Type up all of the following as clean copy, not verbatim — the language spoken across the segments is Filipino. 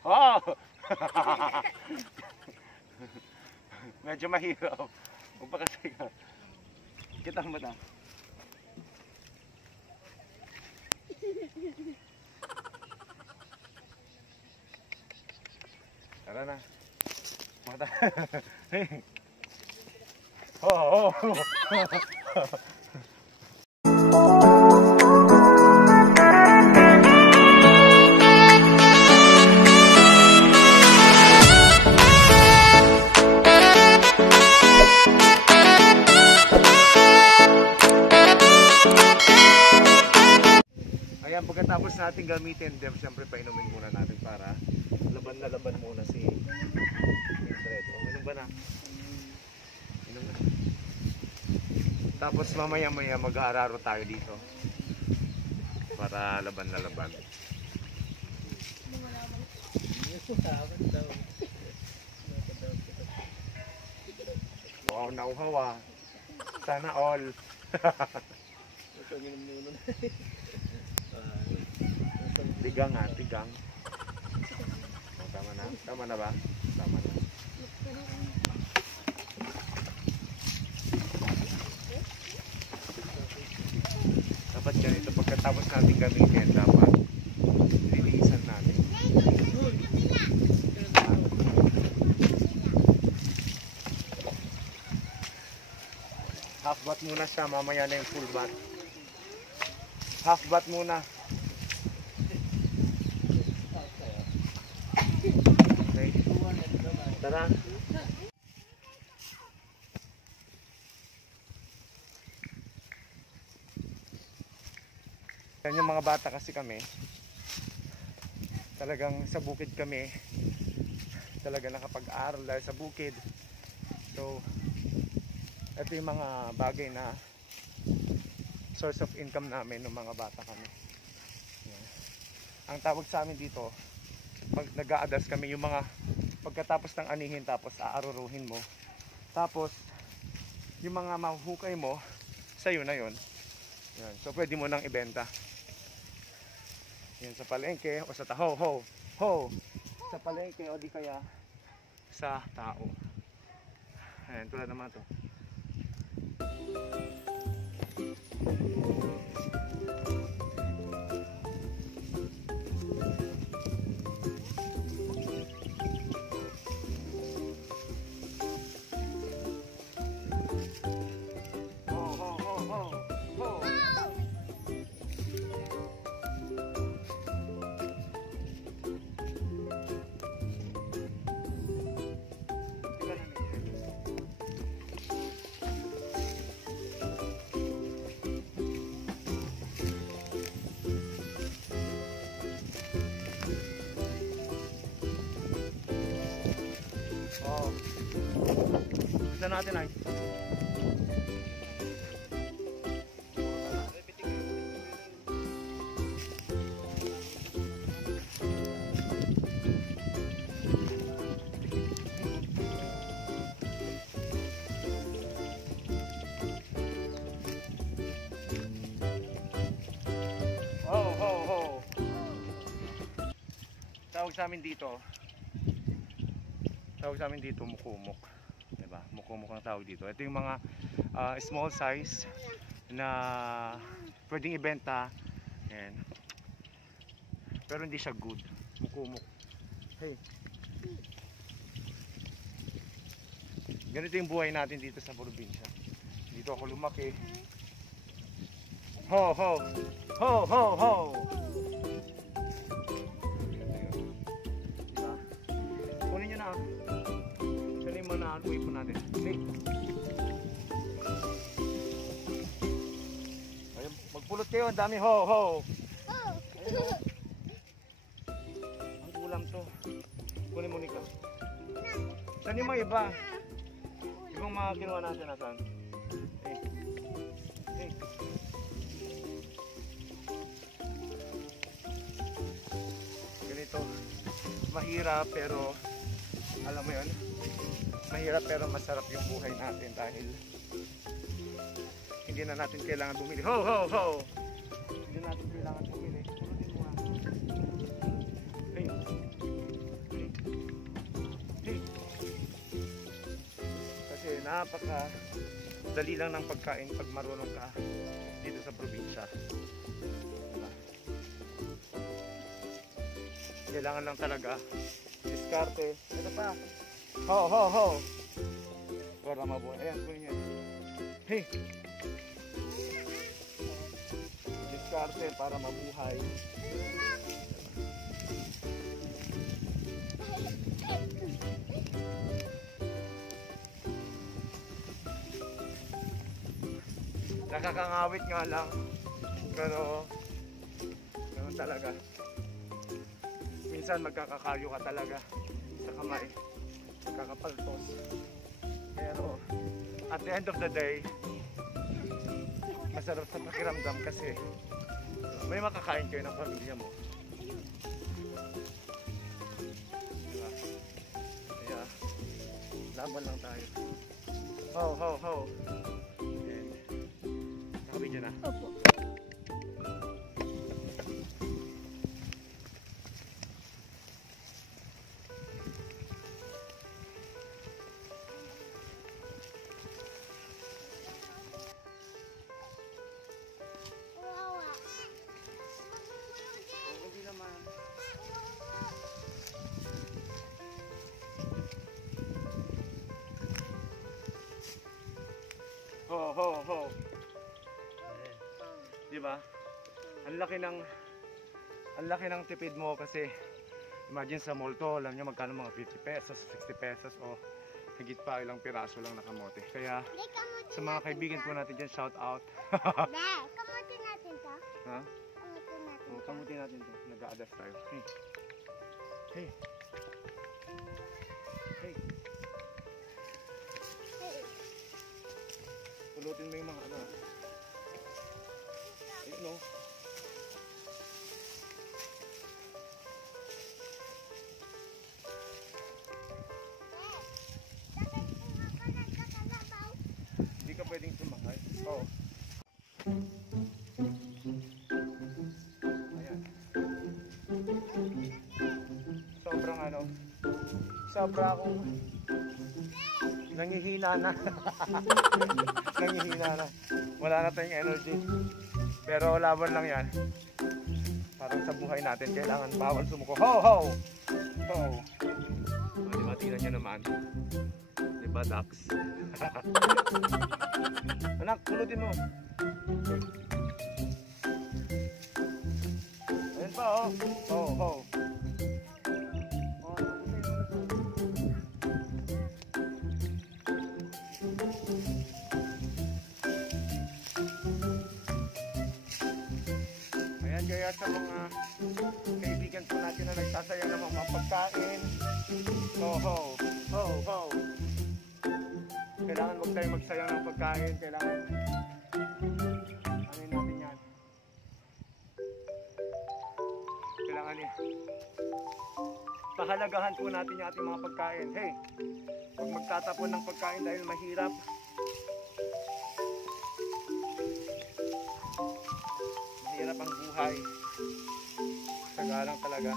Oh! Medyo mahirap. Huwag pa kasi ka. Kita mo ba? Tara na. Mata. Oh, oh. Ayan, pagkatapos natin gamitin, siyempre painumin muna natin para laban na laban muna si Mildred. O, inom ba na? Inom na. Tapos mamaya-maya mag-aararo tayo dito para laban na laban. Wow, nauhaw ah. Sana all. Tigang ah, tigang. Oh, tama na? Tama na ba? Tama na. Dapat ganito, pagkatapos natin gamitin, dapat linisan natin. Half bath muna siya, mamaya na yung full bath. Half bath muna. Okay. Tara. Yan yung mga bata kasi kami. Talagang sa bukid kami. Talaga nakapag-aral dahil sa bukid. So, ito yung mga bagay na source of income namin ng mga bata kami. Yan. Ang tawag sa amin dito, pag nag-a-adas kami, yung mga pagkatapos ng anihin, tapos aaruruhin mo, tapos yung mga mahuhukay mo, sa'yo na yun. Yan. So pwede mo nang ibenta. Yan, sa palengke o sa ho sa palengke o di kaya sa tao. Ayan, tulad naman to. Tignan natin ay. Tawag sa amin dito mukumok. Diba? Mukumok ang tawag dito. Ito yung mga small size na pwedeng ibenta. Ayan. Pero hindi siya good. Mukumok. Hey. Ganito yung buhay natin dito sa probinsya. Dito ako lumaki. Ho ho. Ho ho ho. Diba? Kunin nyo na. Kunin mo na. Uwi po natin. Hey. Ayun, magpulot kayo. Ang dami ho ho. Ayun, ho. Ang ulam to. Kunin mo nika. Saan yung mga iba? Ibang mga kinuha natin nasan? Hey. Hey. Ganito. Mahirap pero alam mo yun, mahirap pero masarap yung buhay natin dahil hindi na natin kailangan bumili. Ho ho ho! Hindi natin kailangan bumili. Pulutin mo nga. Hey. napaka dali lang ng pagkain pag marunong ka dito sa probinsya. Diba? Kailangan lang talaga diskarte. Ito pa. Ho, ho, ho. Para mabuhay. Ayan, kunin yan. Hey! Diskarte para mabuhay. Nakakangawit nga lang. Pero ganun talaga. Minsan magkakakayo ka talaga sa kamay. Magkakapaltos. Pero at the end of the day, masarap sa pakiramdam kasi may makakain kayo ng pamilya mo. Diba? Kaya laban lang tayo. Ho, ho, ho. And nakabidyo na? Opo. Hindi naman. Ho, ho, ho. Di ba? Ang laki ng tipid mo kasi imagine sa mall to, alam niyo magkano mga 50 pesos, 60 pesos o higit pa ilang piraso lang na kamote. Kaya sa mga kaibigan po natin dyan, shout out. Kamutin natin to. Ha? Kamutin natin O, kamutin natin to. Nag-a-adjust tayo. Hey. Hey. Hey. Pulutin mo yung mga ano. Ayun no. Hindi ka pwedeng sumakay. Oo. Ayan. Sobra akong nangihina na. Nangihina na. Wala na tayong energy. Pero laban lang yan. Parang sa buhay natin, kailangan bawal sumuko. Ho, ho! Ho! O, diba, tingnan nyo naman. Diba, ducks? Anak, pulutin mo. Ayan pa, oh. Ho, ho. Ayan, kaya sa mga kaibigan po natin na nagsasaya ng mga pagkain. Ho, ho. Ho, ho. Kailangan huwag tayong magsayang ng pagkain. Kailangan anin natin yan. Kailangan pahalagahan po natin yung ating mga pagkain. Hey, huwag magtatapon ng pagkain dahil mahirap. Mahirap ang buhay. Sagalang talaga.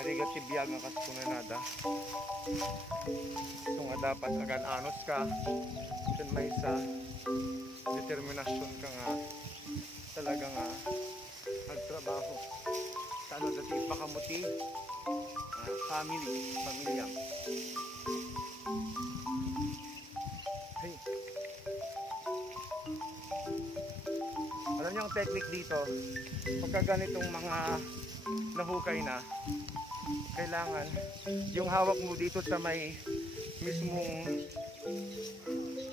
Narigat si biyag ng kaskunanada. So nga dapat agan anos ka. Then may sa determinasyon ka nga. Talaga nga magtrabaho. Sa ano dati pakamuti. Pamilya. Hey. Alam niyo ang technique dito, pagka ganitong mga nahukay na, kailangan yung hawak mo dito sa may mismong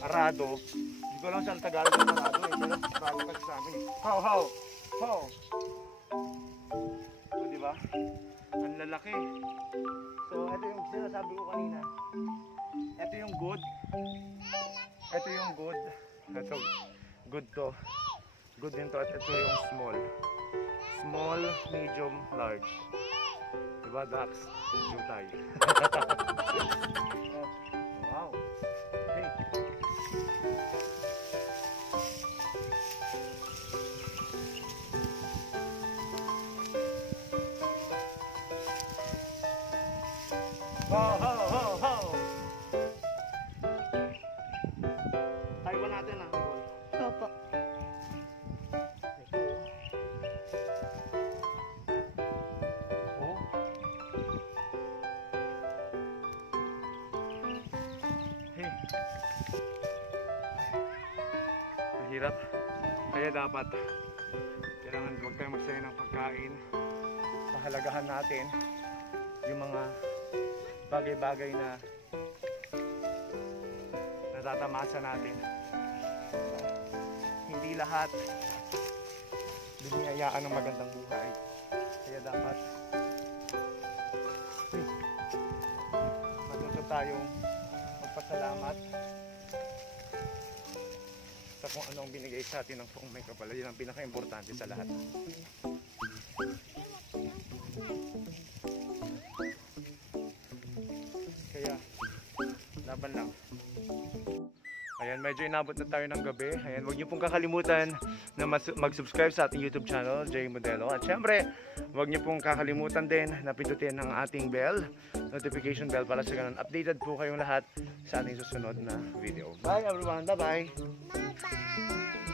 arado. Hindi ko lang saan Tagalog ng arado eh, pero arado kasi sa amin eh. How, how, how. So, diba? Ang lalaki. So, ito yung sinasabi ko kanina. Ito yung good. Ito yung good. Ito, good to. Good din to. At ito yung small. Small, medium, large. Diba, ducks? Jutay. Oh, wow. Hey. Ho, ho, ho, ho. Hirap. Kaya dapat kailangan huwag tayong magsaya ng pagkain. Pahalagahan natin yung mga bagay-bagay na natatamasa natin. Hindi lahat biniyayaan ng magandang buhay. Kaya dapat matuto tayong magpasalamat sa kung ano ang binigay sa atin ng Poong May Kapal. Yun ang pinaka-importante sa lahat. Kaya laban lang. Ayan, medyo inabot na tayo ng gabi. Ayan, huwag niyo pong kakalimutan na mag-subscribe sa ating YouTube channel, Jay Modelo. At syempre, huwag niyo pong kakalimutan din na pindutin ang ating bell, notification bell, para sa ganun updated po kayong lahat sa ating susunod na video. Bye everyone! Bye-bye! Bye-bye!